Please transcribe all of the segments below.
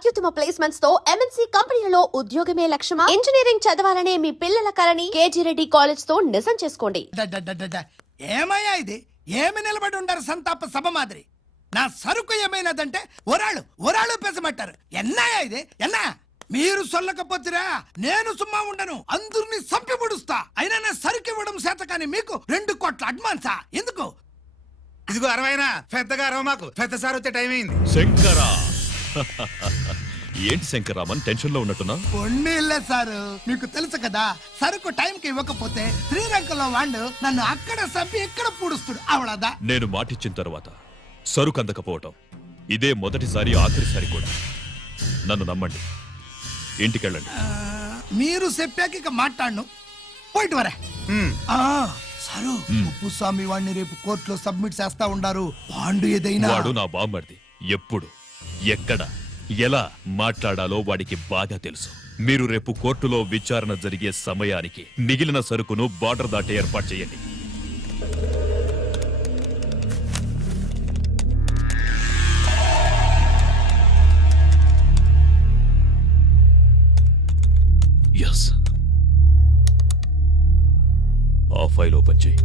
అత్యుత్తమ ప్లేస్మెంట్స్ తో ఎంఎన్సీ కంపెనీలలో ఉద్యోగమే లక్ష్యమా? ఇంజనీరింగ్ చదవాలనే మీ పిల్లల కలని కేజీ రెడ్డి కాలేజ్ తో నిజం చేసుకోండి. ఏమయ్యా ఇది? ఏమి నిలబడి ఉండారు సంతాప సభ మాదిరి? నా సరుకు ఏమైనదంటే ఒరాళ్ళు పెసమట్టారు. ఎన్నాయా ఇది? ఎన్నా మీరు సొల్లకపోతురా నేను సుమ్మా ఉండను, అందరినీ సంపి ముడుస్తా. అయినా నా సరుకు ఇవ్వడం చేత కానీ మీకు 2 కోట్ల అడ్వాన్సా? ఎందుకు? ఇదిగో 60 పెద్దగా అరవ మాకు. పెద్ద సార్ వచ్చే టైం అయింది. శంకరా ఏంటి శంకరామన్ టెన్షన్ లో ఉన్నట్టున్నా? కొన్నిళ్ళే సారు, మీకు తెలుసు కదా, సరుకు టైంకి ఇవ్వకపోతే శ్రీరంగంలో వాడు నన్ను అక్కడ సంపి ఇక్కడ పూడుస్తుడు. అవడదా? నేను మాటిచ్చిన తర్వాత సరుకు అందకపోవటం ఇదే మొదటిసారి, ఆఖరిసారి కూడా. నన్ను నమ్మండి, ఇంటికెళ్ళండి. మీరు చెప్పాక ఇక మాట్లాడను. పోయిట్ వరే. సారు, ఉప్పుస్వామి వాడిని రేపు కోర్టులో సబ్మిట్ చేస్తా ఉండారు. వాడు ఏదైనా వాడు నా బామ్మర్ది. ఎప్పుడు, ఎక్కడ, ఎలా మాట్లాడాలో వాడికి బాగా తెలుసు. మీరు రేపు కోర్టులో విచారణ జరిగే సమయానికి మిగిలిన సరుకును బార్డర్ దాటే ఏర్పాటు చేయండి. ఎస్, ఆ ఫైల్ ఓపెన్ చేయి.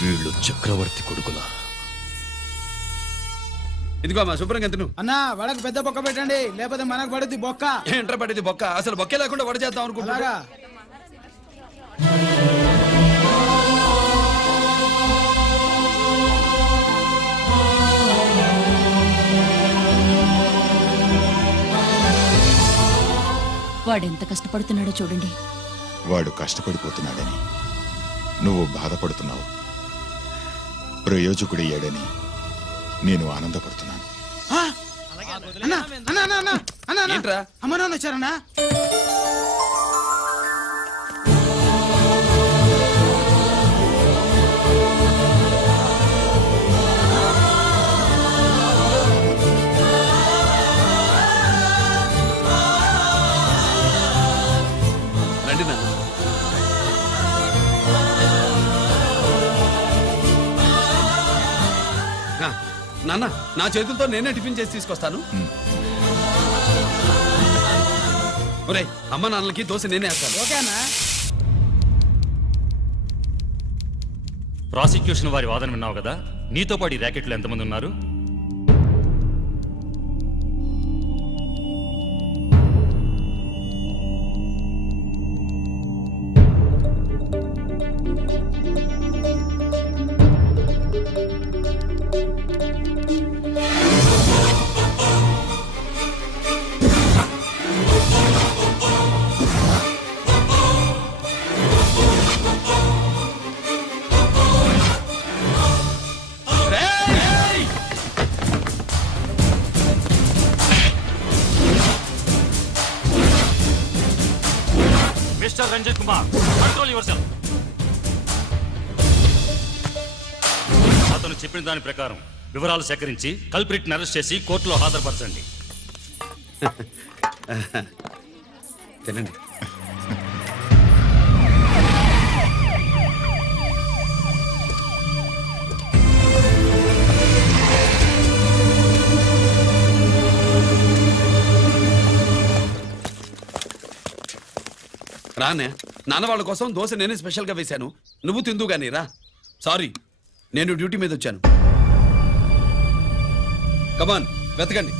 వీళ్ళు చక్రవర్తి కొడుకులా. ఇదిగో మా శుభ్రంగా ఎంత అన్నా వడకు పెద్ద బొక్క పెట్టండి, లేకపోతే మనకు పడుద్ది బొక్క. ఏంట్రా పడింది బొక్క? అసలు బొక్కే లేకుండా వడ చేద్దాం అనుకుంటున్నారా? వాడెంత కష్టపడుతున్నాడో చూడండి. వాడు కష్టపడిపోతున్నాడని నువ్వు బాధపడుతున్నావు. ప్రయోజకుడయ్యాడని నేను ఆనందపడుతున్నాను. ఏంట్రా? అమ్మ నాన్న వచ్చారన్నా? రండి నాన్న. నాన్న, నా చేతులతో నేనే టిఫిన్ చేసి తీసుకొస్తాను. ఒరే, అమ్మ నాన్నలకి దోశ నేనే వేస్తాను. ఓకేనా? ప్రాసిక్యూషన్ వారి వాదన విన్నావు కదా. నీతో పాటు ఈ ర్యాకెట్లో ఎంతమంది ఉన్నారు? Mister Ranjith Kumar, control yourself. అతను చెప్పిన దాని ప్రకారం వివరాలు సేకరించి కల్ప్రిట్ అరెస్ట్ చేసి కోర్టులో హాజరుపరచండి. తినండి. రానే, నాన్న వాళ్ళ కోసం దోశ నేనే స్పెషల్గా వేశాను. నువ్వు తిందు గానీ రా. సారీ, నేను డ్యూటీ మీద వచ్చాను. కమాన్, వెతకండి.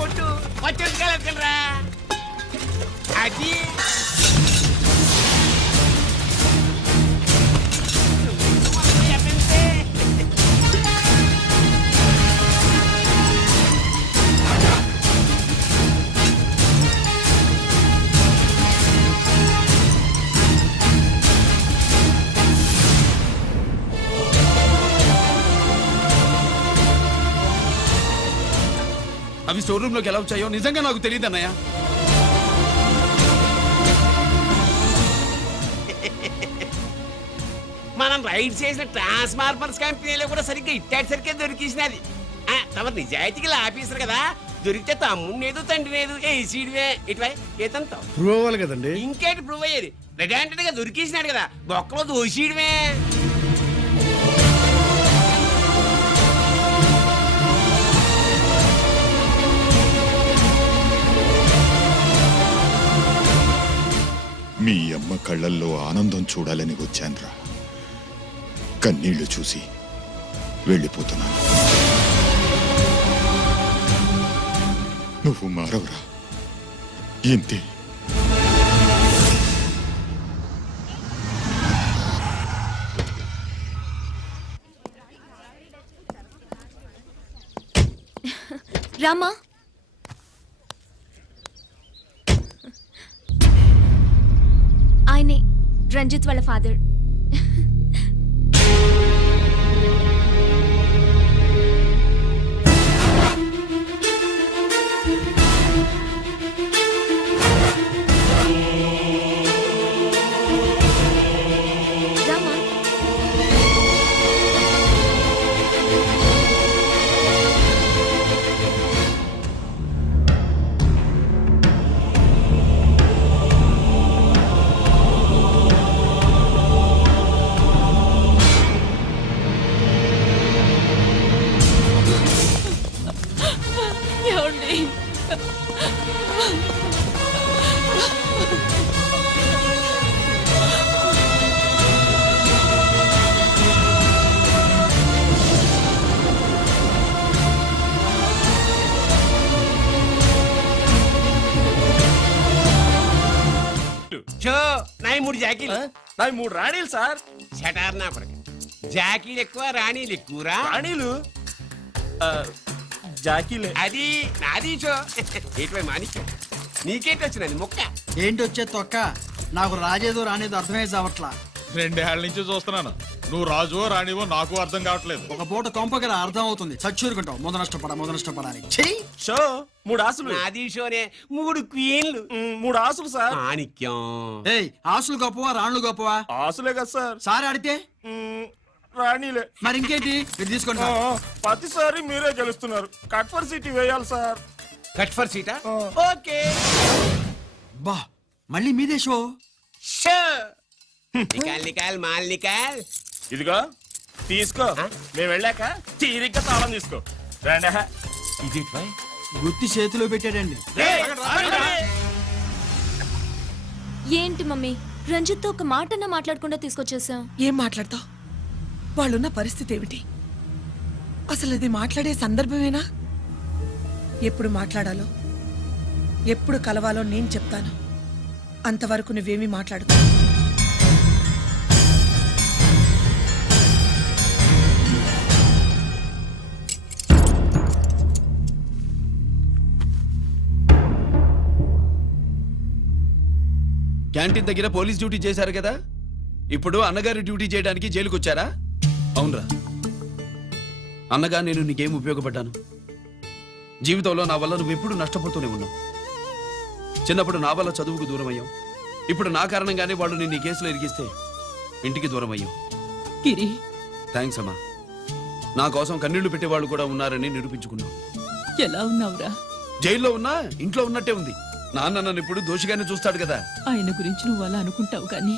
పొట్టు వచ్చేసుకెళ్ళరా అది. అవి స్టోర్ రూమ్ లోకి ఎలా వచ్చాయో నిజంగా నాకు తెలియదు అన్నయ్య. మనం రైడ్ చేసిన ట్రాన్స్ఫార్మర్స్ కంపెనీలో కూడా సరిగ్గా ఇట్టాడు సరిగ్గా దొరికేసినది తమ నిజాయితీగా ఆఫీసర్ కదా, దొరికితే తమ్ముడు ఏదో తండ్రి ఏదో ఏసీడివే ఇటువై ఏతంతో ప్రూవ్ అవ్వాలి కదండి. ఇంకేంటి ప్రూవ్ అయ్యేది? రెడ్ గా దొరికేసినాడు కదా, బొక్కలో దోషీడమే. మీ అమ్మ కళ్ళల్లో ఆనందం చూడాలని వచ్చాన్రా. కన్నీళ్లు చూసి వెళ్ళిపోతున్నాను. నువ్వు మారవురా, ఇంతే. రామా, ఆయనే రంజిత్ వాళ్ళ ఫాదర్. రామా, షో నాయి 3 జాకీలు. నాకు 3 రాణీలు సార్. షటార్ నా కొడుకు. జాకీలు ఎక్కువ రాణీలు ఎక్కువరా? రాణీలు జాకీలే. అది నాది షో. ఏటివై మాణిక్యం, నీకేంటి వచ్చినది మొక్క? ఏంటి వచ్చే తొక్క? నాకు రాజేదో రానేదో అర్థమే చావట్లా. 2 ఏళ్ల నుంచి చూస్తున్నాను. నువ్వు రాజువో రాణివో నాకు అర్థం కావట్లేదు. ఒక పూట కొంపగల అర్థం అవుతుంది. చచ్చూరుకుంటావు మొద నష్టపడాలి. చెయ్యి. షో 3 ఆసులు. నాది షోనే 3 క్వీన్లు. 3 ఆసులు సార్. మాణిక్యం. ఏయ్, ఆసులు గొప్పవా రాణులు గొప్పవా? ఆసులే కదా సార్. సారి ఆడితే రాణీలే. మరి ఇంకేంటి? ఇది తీసుకోండి సార్. ప్రతిసారి మీరే గెలుస్తున్నారు. కట్ ఫర్ సిటీ వేయాలి సార్. కట్ ఫర్ సీటా? ఓకే. బా, మళ్ళీ మీదే షో. షో నికాల్ నికాల్ మాల్ నికాల్. ఇదిగో తీసుకో. మేము వెళ్ళాక తీరిగ్గా తాళం తీసుకో. రండి. ఇది గుత్తి చేతిలో పెట్టాడండి. ఏంటి మమ్మీ, రంజిత్తో ఒక మాటన్నా మాట్లాడకుండా తీసుకొచ్చేసాం. ఏం మాట్లాడతావు? వాళ్ళున్న పరిస్థితి ఏమిటి? అసలు అది మాట్లాడే సందర్భమేనా? ఎప్పుడు మాట్లాడాలో ఎప్పుడు కలవాలో నేను చెప్తాను. అంతవరకు నువ్వేమీ మాట్లాడుకో. క్యాంటీన్ దగ్గర పోలీస్ డ్యూటీ చేశారు కదా, ఇప్పుడు అన్నగారి డ్యూటీ చేయడానికి జైలుకి వచ్చారా? అవునరా. అన్నగా నేను నీకేం ఉపయోగపడ్డాను? జీవితంలో నా వల్ల నువ్వు ఎప్పుడు నష్టపోతూనే ఉన్నావు. చిన్నప్పుడు నా వల్ల చదువుకు దూరం అయ్యావు. ఇప్పుడు నా కారణంగానే వాళ్ళు నిన్ను ఈ కేసులో ఇరిగిస్తే ఇంటికి దూరం అయ్యావు. గిరి, థ్యాంక్స్ అమ్మా. నా కోసం కన్నీళ్లు పెట్టేవాళ్ళు కూడా ఉన్నారని నిరూపించుకున్నావు. ఎలా ఉన్నావురా? జైల్లో ఉన్నా ఇంట్లో ఉన్నట్టే ఉంది. నాన్న నన్ను ఇప్పుడు దోషిగానే చూస్తాడు కదా. ఆయన గురించి నువ్వు అలా అనుకుంటావు కానీ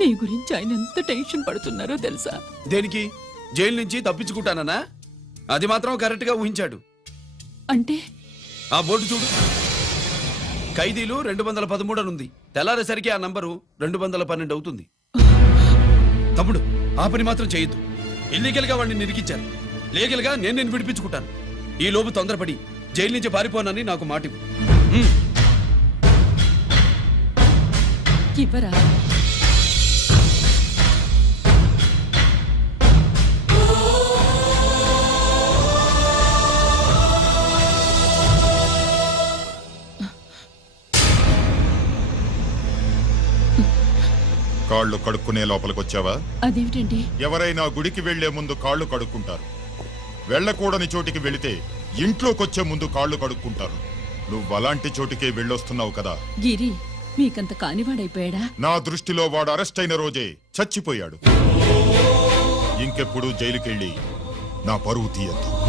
నీ గురించి ఆయన ఎంత టెన్షన్ పడుతున్నారో తెలుసా? దేనికి? జైలు నుంచి తప్పించుకుంటానన్నా? అది మాత్రం కరెక్ట్ గా ఊహించాడు. అంటే ఆ బోర్డు చూడు. ఖైదీలు 213 అని ఉంది. తెల్లారేసరికి ఆ నంబరు 212 అవుతుంది. తమ్ముడు, ఆ పని మాత్రం చేయొద్దు. ఇల్లీగల్ గా వాడిని నిరికించారు. లీగల్ గా నేను విడిపించుకుంటాను. ఈ లోపు తొందరపడి జైలు నుంచి పారిపోనని నాకు మాట ఇవ్వు. ఇవ్వరా? కాళ్ళు కడుక్కునే లోపలికొచ్చావా? అదేమిటండి? ఎవరైనా గుడికి వెళ్లే ముందు కాళ్ళు కడుక్కుంటారు. వెళ్ళకూడని చోటికి వెళితే ఇంట్లోకొచ్చే ముందు కాళ్ళు కడుక్కుంటారు. నువ్వు అలాంటి చోటికే వెళ్ళొస్తున్నావు కదా. గిరి మీకంత కానివాడైపోయాడా? నా దృష్టిలో వాడు అరెస్ట్ అయిన రోజే చచ్చిపోయాడు. ఇంకెప్పుడు జైలుకెళ్ళి నా పరువు తీయద్దు.